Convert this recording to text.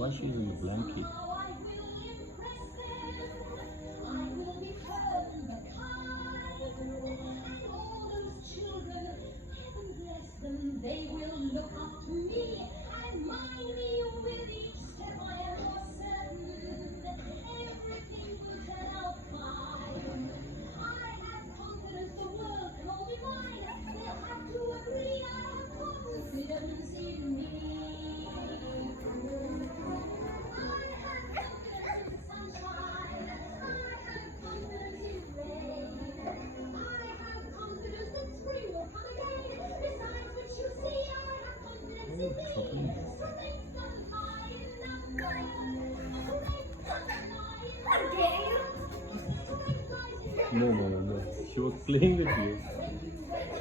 Why she's in the blanket? They will look up to me and mind me with each step. I am certain everything will turn out fine. I have confidence the world can all be mine. They'll have to agree I have confidence in me. I have confidence in sunshine. I have confidence in rain. I have confidence that spring will come again. Besides which, you see, I have confidence in me. Strength doesn't lie in numbers. Strength doesn't lie in numbers. Strength lies in No. She was playing with you.